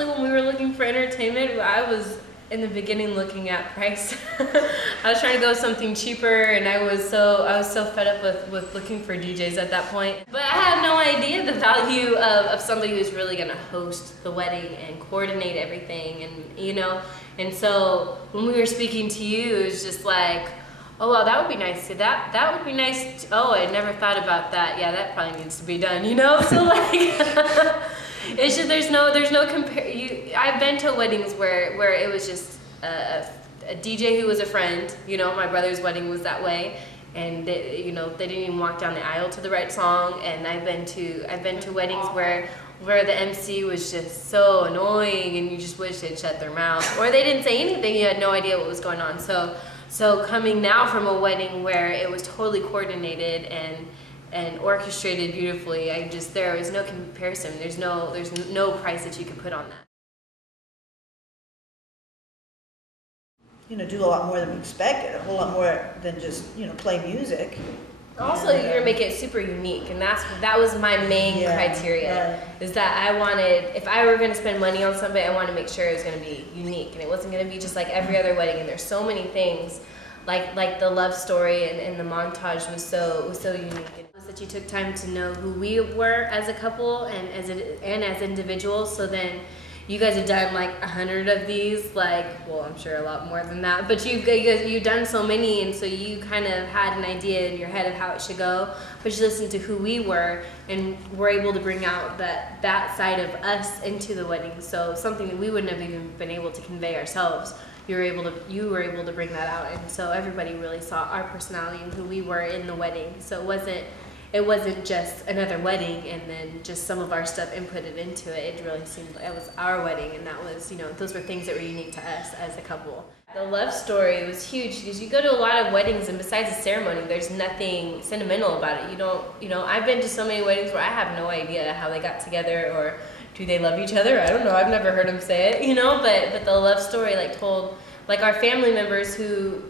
honestly, when we were looking for entertainment, I was in the beginning looking at price. I was trying to go something cheaper, and I was so fed up with looking for DJs at that point. But I had no idea the value of somebody who's really gonna host the wedding and coordinate everything, and you know. And so when we were speaking to you, it was just like, oh wow, that would be nice. That would be nice. Oh, I never thought about that. Yeah, that probably needs to be done. You know, so like. It's just there's no I've been to weddings where it was just a DJ who was a friend. You know, my brother's wedding was that way, and they didn't even walk down the aisle to the right song. And I've been to weddings where the MC was just so annoying, and you just wish they'd shut their mouth, or they didn't say anything. You had no idea what was going on. So coming now from a wedding where it was totally coordinated and orchestrated beautifully, there is no comparison. There's no price that you could put on that. You know, do a lot more than we expected, a whole lot more than just, you know, play music. Also, you're gonna make it super unique, and that was my main criteria. Right. Is that I wanted, if I were gonna spend money on something, I wanted to make sure it was gonna be unique, and it wasn't gonna be just like every other wedding. And there's so many things, like the love story and the montage was so unique. That you took time to know who we were as a couple and as individuals. So then you guys have done like 100 of these, well, I'm sure a lot more than that, but you've done so many, and so you kind of had an idea in your head of how it should go, but you listened to who we were and were able to bring out that side of us into the wedding. So something that we wouldn't have even been able to convey ourselves, you were able to bring that out, and so everybody really saw our personality and who we were in the wedding. So it wasn't just another wedding and then just some of our stuff inputted into it. It really seemed like it was our wedding, and that was, those were things that were unique to us as a couple. The love story was huge because you go to a lot of weddings, and besides the ceremony, there's nothing sentimental about it. I've been to so many weddings where I have no idea how they got together, or do they love each other? I don't know. I've never heard them say it, but the love story told our family members who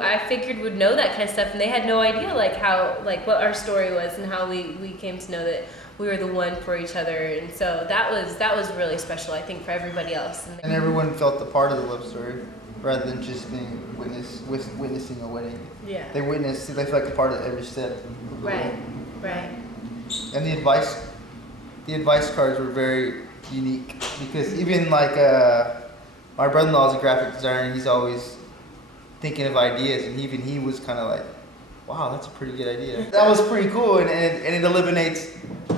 I figured would know that kind of stuff, and they had no idea what our story was and how we came to know that we were the one for each other. And so that was really special, I think, for everybody else. And everyone felt a part of the love story rather than just being witnessing a wedding. Yeah. They felt like a part of every step. Right. And the advice cards were very unique, because even my brother-in-law is a graphic designer, and he's always thinking of ideas, and even he was kind of like, wow, that's a pretty good idea. That was pretty cool, and it eliminates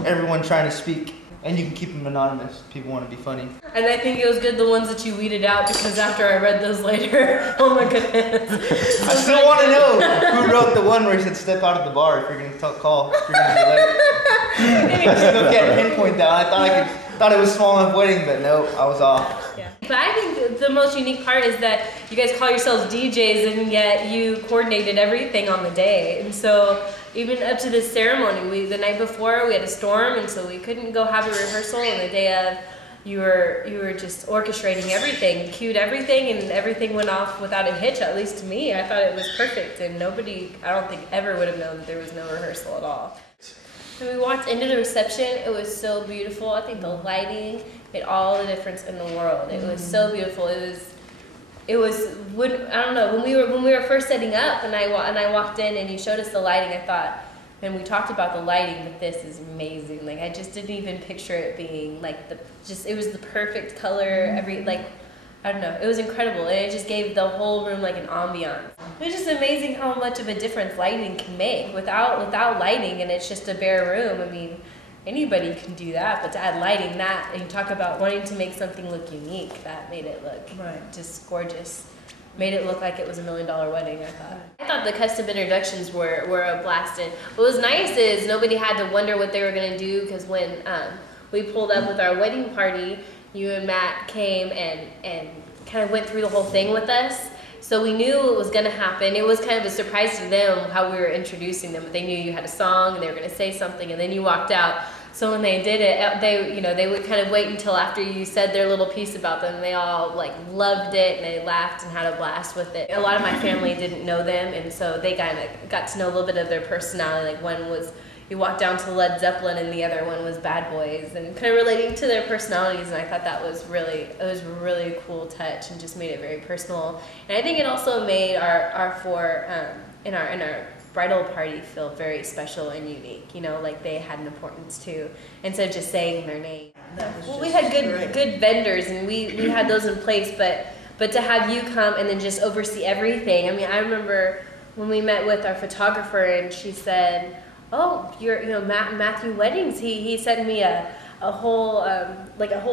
everyone trying to speak, and you can keep them anonymous. People want to be funny. And I think it was good the ones that you weeded out, because after I read those later, oh my goodness. I still want to know who wrote the one where he said step out of the bar if you're going to call, if you're going to be late. I still can't pinpoint that. I thought it was small enough wedding, but no, I was off. Yeah. But I think the most unique part is that you guys call yourselves DJs, and yet you coordinated everything on the day. And so even up to this ceremony, the night before we had a storm, and so we couldn't go have a rehearsal. And the day of, you were just orchestrating everything, cued everything, and everything went off without a hitch. At least to me, I thought it was perfect, and nobody, I don't think, ever would have known that there was no rehearsal at all. When we walked into the reception, it was so beautiful. I think the lighting made all the difference in the world. It was so beautiful. It was I don't know, when we were first setting up, and I walked in and you showed us the lighting, I thought, and we talked about the lighting, but this is amazing. I just didn't even picture it being it was the perfect color, I don't know, it was incredible, and it just gave the whole room an ambiance. It was just amazing how much of a difference lighting can make. Without lighting, and it's just a bare room, I mean, anybody can do that, but to add lighting, and you talk about wanting to make something look unique, that made it look just gorgeous. Made it look like it was $1 million wedding, I thought. I thought the custom introductions were a blast. And what was nice is nobody had to wonder what they were going to do, because when we pulled up with our wedding party, you and Matt came and kind of went through the whole thing with us. So we knew what was going to happen. It was kind of a surprise to them how we were introducing them. But they knew you had a song and they were going to say something, and then you walked out. So when they did it, they would kind of wait until after you said their little piece about them. They all loved it, and they laughed and had a blast with it. A lot of my family didn't know them, and so they kind of got to know a little bit of their personality. One was, we walked down to Led Zeppelin, and the other one was Bad Boys, and kind of relating to their personalities. And I thought that was really a really cool touch, and just made it very personal. And I think it also made our four in our bridal party feel very special and unique. You know, like they had an importance too, instead of just saying their name. Well, we had good vendors, and we had those in place, but to have you come and then just oversee everything. I mean, I remember when we met with our photographer, and she said, "Oh, Matthew Weddings. He sent me a whole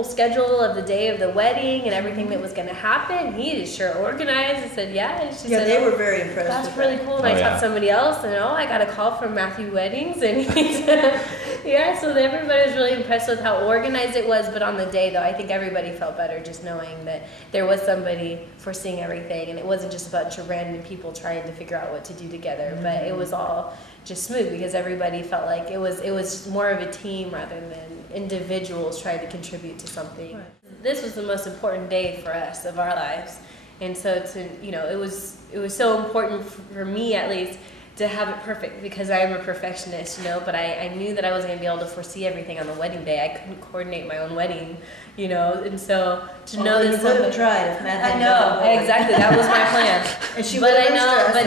schedule of the day of the wedding and everything that was going to happen. He is sure organized." I said, "Yeah." And she said, they were very impressed. That's really cool. And I taught somebody else, and I got a call from Matthew Weddings, and he said, yeah. So everybody was really impressed with how organized it was. But on the day, though, I think everybody felt better just knowing that there was somebody foreseeing everything, and it wasn't just a bunch of random people trying to figure out what to do together. But it was all just smooth because everybody felt like it was more of a team rather than individuals trying to contribute to something. Right. This was the most important day for us of our lives, and so it was so important for me, at least, to have it perfect, because I am a perfectionist, but I knew that I wasn't going to be able to foresee everything on the wedding day. I couldn't coordinate my own wedding, and so to know that you would have tried if Matt had done it. Exactly, that was my plan. And she but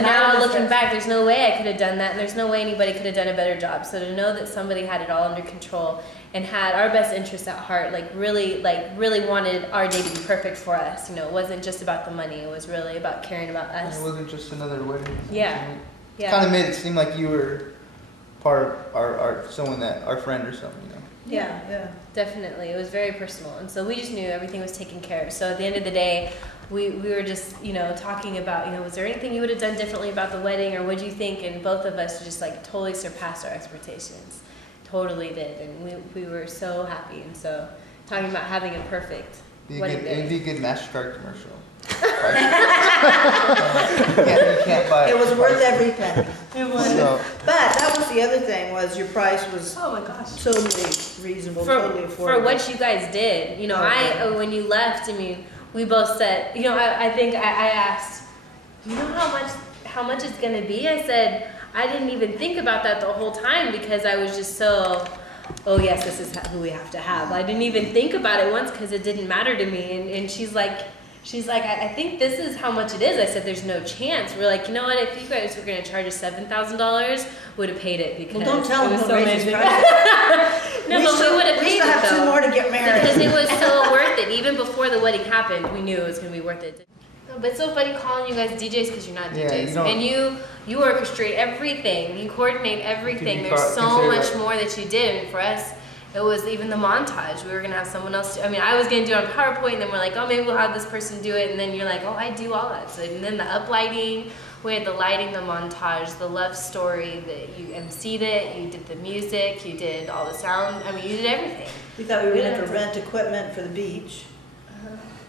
now looking back, there's no way I could have done that, and there's no way anybody could have done a better job. So to know that somebody had it all under control and had our best interests at heart, really wanted our day to be perfect for us. It wasn't just about the money. It was really about caring about us. And it wasn't just another wedding. Yeah. Yeah. Kind of made it seem like you were part of our friend or something, Yeah, definitely. It was very personal, and so we just knew everything was taken care of. So at the end of the day, we were just talking about was there anything you would have done differently about the wedding, or what do you think? And both of us just totally surpassed our expectations, totally did, and we were so happy. And so talking about having a perfect wedding day. It'd be a good MasterCard commercial. You can't buy it. It was worth every penny. It was. So, but that was the other thing, was your price was totally reasonable, totally affordable. For what you guys did. When you left, we both said, I think I asked, how much it's going to be? I said, I didn't even think about that the whole time, because I was just so, oh yes, this is who we have to have. I didn't even think about it once because it didn't matter to me. And she's like, I think this is how much it is. I said, there's no chance. We're like, you know what? If you guys were going to charge us $7,000, would have paid it, because don't tell it was them so amazing. No, but we would have paid it, though. We still have 2 more to get married. Because it was so worth it. Even before the wedding happened, we knew it was going to be worth it. No, but it's so funny calling you guys DJs, because you're not DJs. And you orchestrate everything. You coordinate everything. There's so much more that you did. And for us, it was even the montage. We were going to have someone else I was going to do it on PowerPoint, and then we're like, oh, maybe we'll have this person do it. And then you're like, oh, I do all that. So, and then the uplighting, we had the lighting, the montage, the love story, that you emceed it, you did the music, you did all the sound. You did everything. We thought we were going to have to rent equipment for the beach.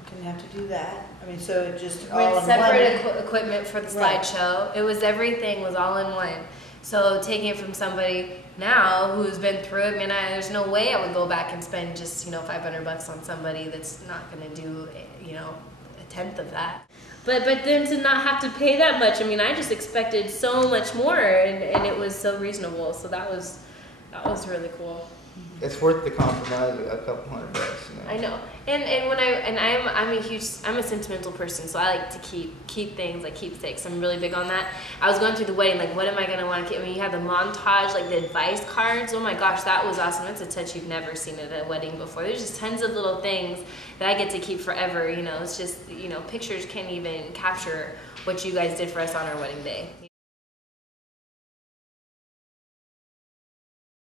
Didn't have to do that. So it just all in one. Separate equipment for the slideshow. It was, everything was all in one. So taking it from somebody now who's been through it, there's no way I would go back and spend just $500 on somebody that's not going to do a tenth of that. But then to not have to pay that much, I just expected so much more, and it was so reasonable. So that was really cool. It's worth the compromise, a couple $100. I know, I'm a sentimental person, so I like to keep things, like keepsakes. I'm really big on that. I was going through the wedding, what am I gonna want to keep? You had the montage, the advice cards. Oh my gosh, that was awesome. That's a touch you've never seen at a wedding before. There's just tons of little things that I get to keep forever. It's just pictures can't even capture what you guys did for us on our wedding day.